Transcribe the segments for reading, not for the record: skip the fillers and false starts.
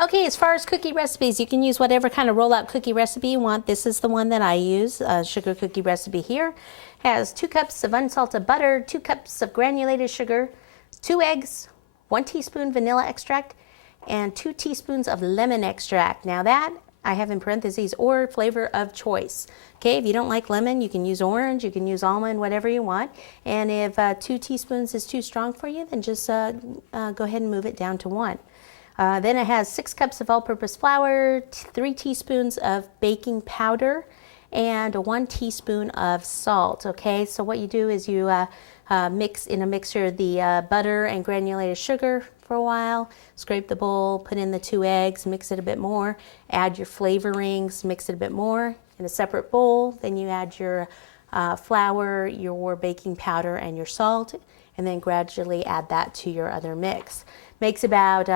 Okay, as far as cookie recipes, you can use whatever kind of rollout cookie recipe you want. This is the one that I use. Sugar cookie recipe here has 2 cups of unsalted butter, 2 cups of granulated sugar, 2 eggs, 1 teaspoon vanilla extract, and 2 teaspoons of lemon extract. Now that I have in parentheses, or flavor of choice. Okay, if you don't like lemon, you can use orange, you can use almond, whatever you want. And if 2 teaspoons is too strong for you, then just go ahead and move it down to 1. Then it has 6 cups of all-purpose flour, 3 teaspoons of baking powder, and 1 teaspoon of salt. Okay, so what you do is you mix in a mixture the butter and granulated sugar for a while, scrape the bowl, put in the 2 eggs, mix it a bit more, add your flavorings, mix it a bit more in a separate bowl. Then you add your flour, your baking powder, and your salt, and then gradually add that to your other mix. Makes about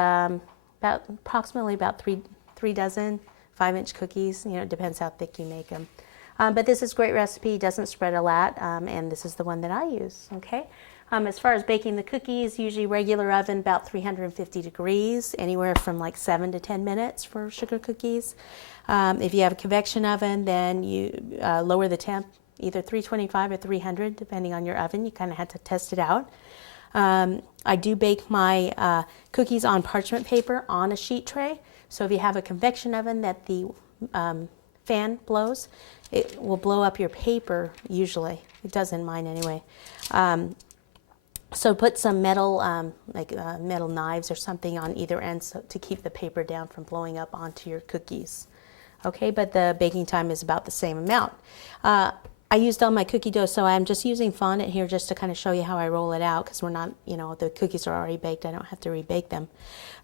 approximately about three dozen 5-inch cookies. You know, it depends how thick you make them. But this is a great recipe, doesn't spread a lot, and this is the one that I use. Okay. As far as baking the cookies, usually regular oven about 350 degrees, anywhere from like 7 to 10 minutes for sugar cookies. If you have a convection oven, then you lower the temp, either 325 or 300, depending on your oven. You kind of have to test it out. I do bake my cookies on parchment paper on a sheet tray. So if you have a convection oven that the fan blows, it will blow up your paper usually. It does in mine anyway. So put some metal, metal knives or something on either end to keep the paper down from blowing up onto your cookies. Okay, but the baking time is about the same amount. I used all my cookie dough, so I'm just using fondant here just to kind of show you how I roll it out, because we're not, you know, the cookies are already baked. I don't have to rebake them.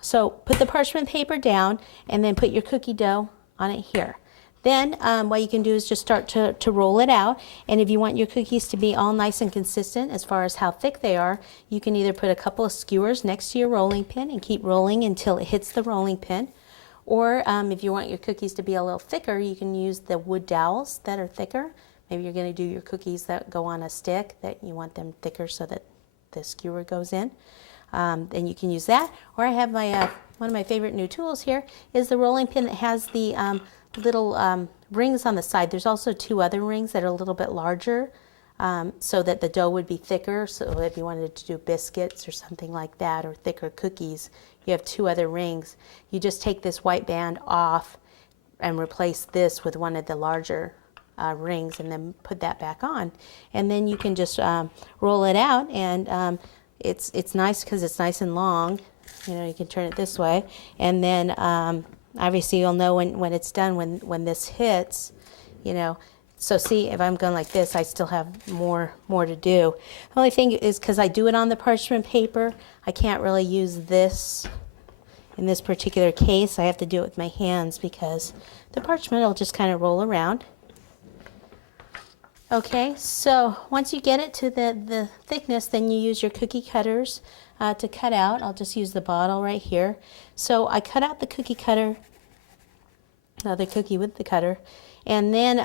So put the parchment paper down and then put your cookie dough on it here. Then what you can do is just start to roll it out. And if you want your cookies to be all nice and consistent as far as how thick they are, you can either put a couple of skewers next to your rolling pin and keep rolling until it hits the rolling pin. Or if you want your cookies to be a little thicker, you can use the wood dowels that are thicker. Maybe you're going to do your cookies that go on a stick, that you want them thicker so that the skewer goes in. Then you can use that. Or I have my one of my favorite new tools here is the rolling pin that has the little rings on the side. There's also 2 other rings that are a little bit larger so that the dough would be thicker. So if you wanted to do biscuits or something like that, or thicker cookies, you have 2 other rings. You just take this white band off and replace this with one of the larger rings, and then put that back on. And then you can just roll it out, and it's nice because it's nice and long. You know, you can turn it this way, and then obviously you'll know when it's done, when this hits, you know. So see, if I'm going like this, I still have more to do. The only thing is, because I do it on the parchment paper, I can't really use this in this particular case. I have to do it with my hands because the parchment will just kind of roll around. Okay, so once you get it to the thickness, then you use your cookie cutters to cut out. I'll just use the bottle right here. So I cut out the cookie cutter, the cookie with the cutter, and then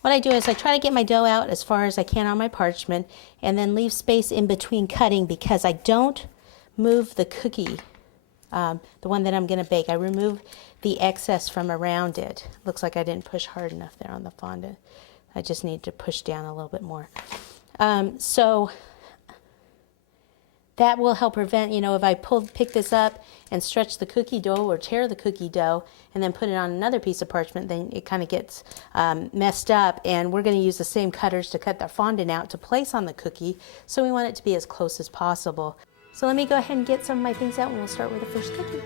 what I do is I try to get my dough out as far as I can on my parchment, and then leave space in between cutting, because I don't move the cookie, the one that I'm going to bake. I remove the excess from around it. Looks like I didn't push hard enough there on the fondant. I just need to push down a little bit more. So that will help prevent, you know, if I pick this up and stretch the cookie dough or tear the cookie dough and then put it on another piece of parchment, then it kind of gets messed up. And we're going to use the same cutters to cut the fondant out to place on the cookie. So we want it to be as close as possible. So let me go ahead and get some of my things out, and we'll start with the first cookie.